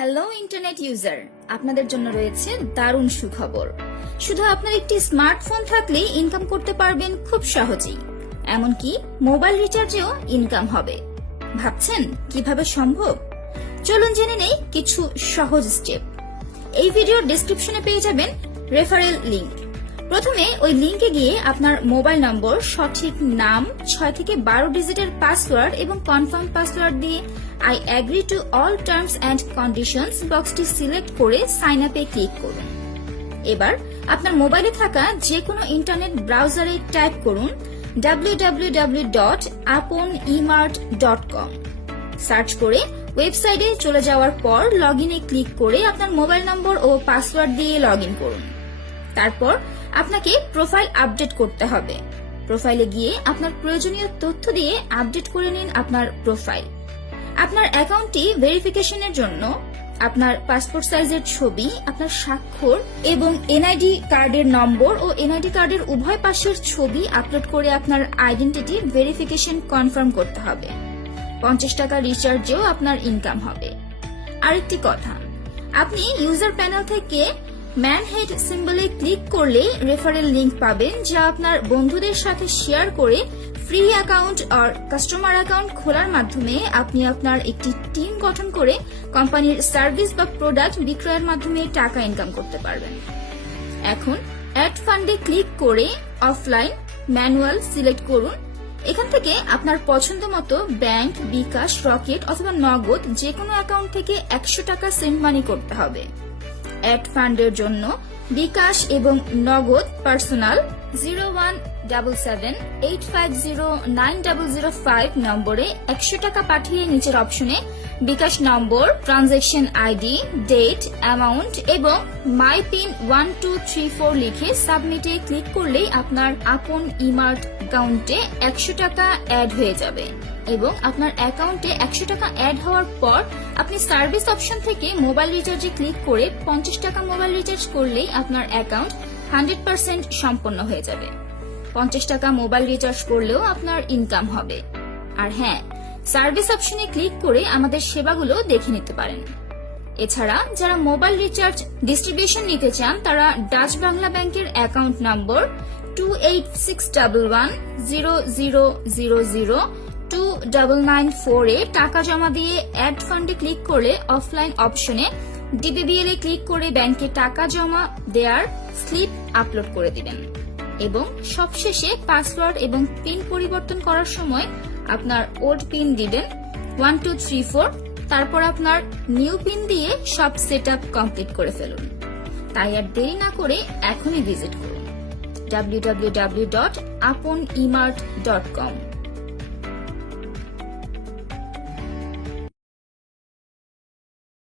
Hello internet user, আপনাদের জন্য রয়েছে দারুণ সুখবর। শুধু আপনার একটি স্মার্টফোন থাকলেই ইনকাম করতে পারবেন খুব সহজেই, এমনকি মোবাইল রিচার্জেও ইনকাম হবে। ভাবছেন কিভাবে সম্ভব? চলুন জেনে নেই কিছু সহজ স্টেপ। এই ভিডিওর ডেসক্রিপশনে পেয়ে যাবেন রেফারেল লিংক। প্রথমে ওই লিংকে গিয়ে আপনার মোবাইল নম্বর, সঠিক নাম, 6 থেকে 12 ডিজিটের পাসওয়ার্ড এবং কনফার্ম পাসওয়ার্ড দিয়ে I agree to all terms and conditions বক্সটি সিলেক্ট করে সাইন আপে ক্লিক করুন। এবার আপনার মোবাইলে থাকা যে কোনো ইন্টারনেট ব্রাউজারে টাইপ করুন www.aponemart.com। সার্চ করে ওয়েবসাইটে চলে যাওয়ার পর লগইনে ক্লিক করে আপনার মোবাইল নম্বর ও পাসওয়ার্ড দিয়ে লগইন করুন। তারপর আপনাকে প্রোফাইল আপডেট করতে হবে। প্রোফাইলে গিয়ে আপনার প্রয়োজনীয় তথ্য দিয়ে আপডেট করে নিন আপনার প্রোফাইল। আপনার অ্যাকাউন্টটি ভেরিফিকেশনের জন্য আপনার পাসপোর্ট সাইজের ছবি, আপনার স্বাক্ষর এবং এনআইডি কার্ডের নম্বর ও এনআইডি কার্ডের উভয় পাশের ছবি আপলোড করে আপনার আইডেন্টিটি ভেরিফিকেশন কনফার্ম করতে হবে। 50 টাকা রিচার্জেও আপনার ইনকাম হবে। আরেকটি কথা, আপনি ইউজার প্যানেল থেকে ম্যান হেড সিম্বলে ক্লিক করলে রেফারেল লিংক পাবেন, যা আপনার বন্ধুদের সাথে শেয়ার করে ফ্রি অ্যাকাউন্ট আর কাস্টমার অ্যাকাউন্ট খোলার মাধ্যমে আপনি আপনার একটি টিম গঠন করে কোম্পানির সার্ভিস বা প্রোডাক্ট বিক্রয়ের মাধ্যমে টাকা ইনকাম করতে পারবেন। এখন অ্যাড ফান্ডে ক্লিক করে অফলাইন ম্যানুয়াল সিলেক্ট করুন। এখান থেকে আপনার পছন্দ মতো ব্যাংক, বিকাশ, রকেট অথবা নগদ যে কোনো অ্যাকাউন্ট থেকে 100 টাকা সেন্ড মানি করতে হবে। অ্যাড ফান্ডের জন্য বিকাশ এবং নগদ পার্সোনাল 0177850905 নম্বরে 100 টাকা পাঠিয়ে নিচের অপশনে বিকাশ নম্বর, ট্রানজাকশন আইডি, ডেট, অ্যামাউন্ট এবং মাই পিন 1234 লিখে সাবমিটে ক্লিক করলেই আপনার আপন ইমার্ট অ্যাকাউন্টে 100 টাকা অ্যাড হয়ে যাবে এবং আপনার অ্যাকাউন্টে 100 টাকা অ্যাড হওয়ার পর আপনি সার্ভিস অপশন থেকে মোবাইল রিচার্জে ক্লিক করে 50 টাকা মোবাইল রিচার্জ করলেই আপনার অ্যাকাউন্ট 100% সম্পন্ন হয়ে যাবে। 50 টাকা মোবাইল রিচার্জ করলেও আপনার ইনকাম হবে। আর হ্যাঁ, সার্ভিস অপশনে ক্লিক করে আমাদের সেবাগুলো দেখে নিতে পারেন। এছাড়া যারা মোবাইল রিচার্জ ডিস্ট্রিবিউশন নিতে চান, তারা ডাচ বাংলা ব্যাংকের অ্যাকাউন্ট নম্বর 286100002994 এ টাকা জমা দিয়ে অ্যাড ফান্ডে ক্লিক করে অফলাইন অপশনে ডিবিবিএল এ ক্লিক করে ব্যাংকে টাকা জমা দেওয়ার স্লিপ আপলোড করে দিবেন এবং সবশেষে পাসওয়ার্ড এবং পিন পরিবর্তন করার সময় আপনার ওল্ড পিন দিবেন 1234। তারপর আপনার নিউ পিন দিয়ে সব সেটআপ কমপ্লিট করে ফেলুন। তাই আর দেরি না করে এখনই ভিজিট করুন www.aponemart.com।